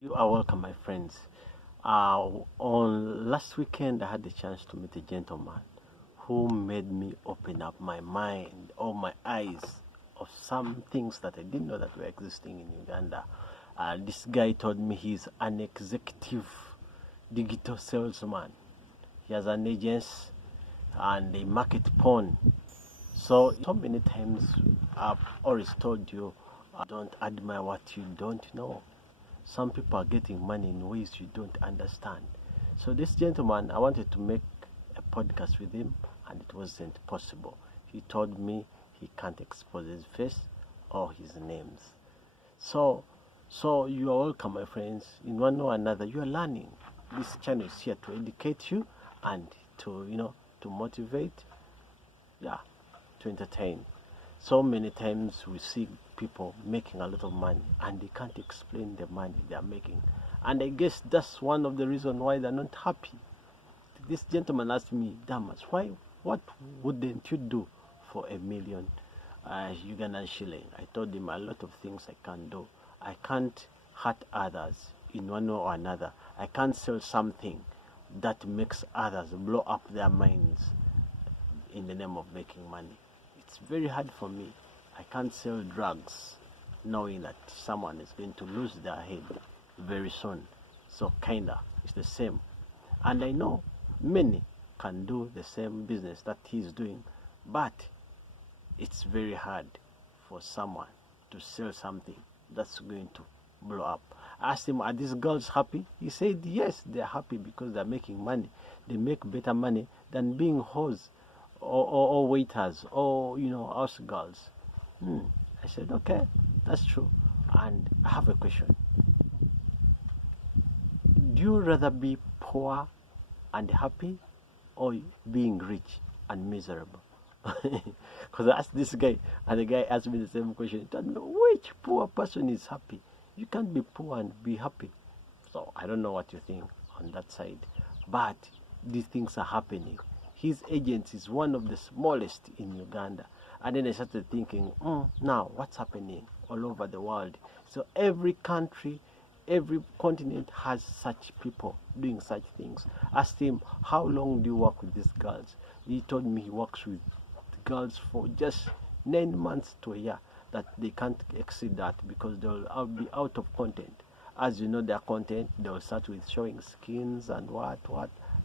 You are welcome, my friends. On last weekend, I had the chance to meet a gentleman who made me open up my mind or my eyes of some things that I didn't know that were existing in Uganda. This guy told me he's an executive digital salesman. He has an agency and they market porn. So many times I've always told you, don't admire what you don't know. Some people are getting money in ways you don't understand. So this gentleman, I wanted to make a podcast with him, and it wasn't possible. He told me he can't expose his face or his names. So you are welcome, my friends. In one or another, you are learning. This channel is here to educate you and to motivate, yeah, to entertain. So many times we see people making a lot of money and they can't explain the money they are making. And I guess that's one of the reasons why they're not happy. This gentleman asked me, Damas, what wouldn't you do for a million Ugandan shilling? I told him a lot of things I can't do. I can't hurt others in one way or another. I can't sell something that makes others blow up their minds in the name of making money. It's very hard for me. I can't sell drugs knowing that someone is going to lose their head very soon. So kinda, it's the same. And I know many can do the same business that he's doing, but it's very hard for someone to sell something that's going to blow up. I asked him, are these girls happy? He said, yes, they're happy because they're making money. They make better money than being hoes or waiters or house girls. I said, okay, that's true. And I have a question. Do you rather be poor and happy or being rich and miserable? Because I asked this guy and the guy asked me the same question. He told me, which poor person is happy? You can't be poor and be happy. So I don't know what you think on that side, but these things are happening. His agency is one of the smallest in Uganda. And then I started thinking, now what's happening all over the world? So every country, every continent has such people doing such things. Asked him, how long do you work with these girls? He told me he works with girls for just 9 months to a year, that they can't exceed that because they'll be out of content. As you know, their content, they'll start with showing skins and what.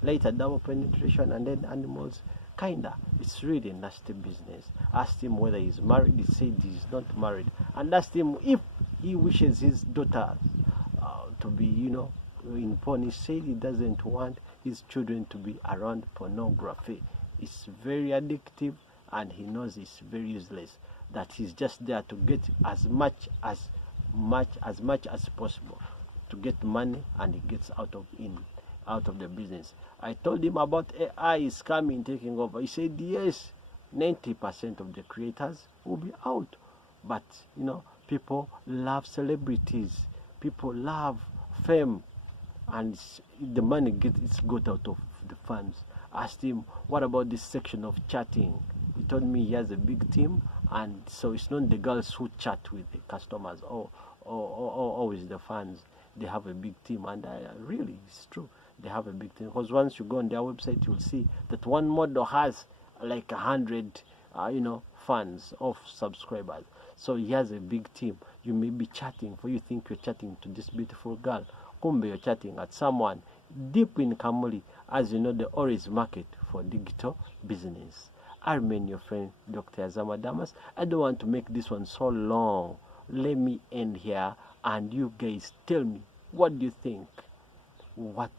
Later, double penetration and then animals. Kinda. It's really a nasty business. Asked him whether he's married. He said he's not married. And asked him if he wishes his daughter to be, in porn. He said he doesn't want his children to be around pornography. It's very addictive and he knows it's very useless. That he's just there to get as much as possible to get money, and he gets out of the business. I told him about AI is coming, taking over. He said yes, 90% of the creators will be out. But people love celebrities, people love fame, and the money gets got out of the funds. Asked him, what about this section of chatting? He told me he has a big team, and so it's not the girls who chat with the customers or with the fans. They have a big team, and really, it's true. They have a big team, because once you go on their website, you'll see that one model has like 100, fans of subscribers. So he has a big team. You may be chatting, for you think you're chatting to this beautiful girl. Kumbe, you're chatting at someone deep in Kamuli. As you know, the Oris market for digital business. I remain your friend, Dr. Azama Damas. I don't want to make this one so long. Let me end here, and you guys tell me, what do you think? What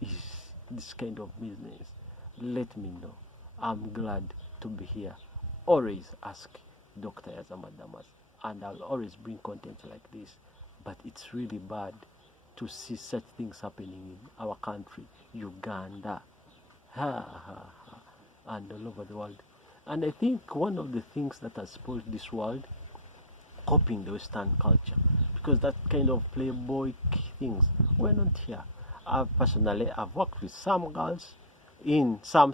is this kind of business? Let me know. I'm glad to be here. Always ask Dr. Azama Damas, and I'll always bring content like this. But it's really bad to see such things happening in our country, Uganda. And all over the world. And I think one of the things that has spoiled this world, copying the Western culture, because that kind of playboy things were not here. I've worked with some girls in some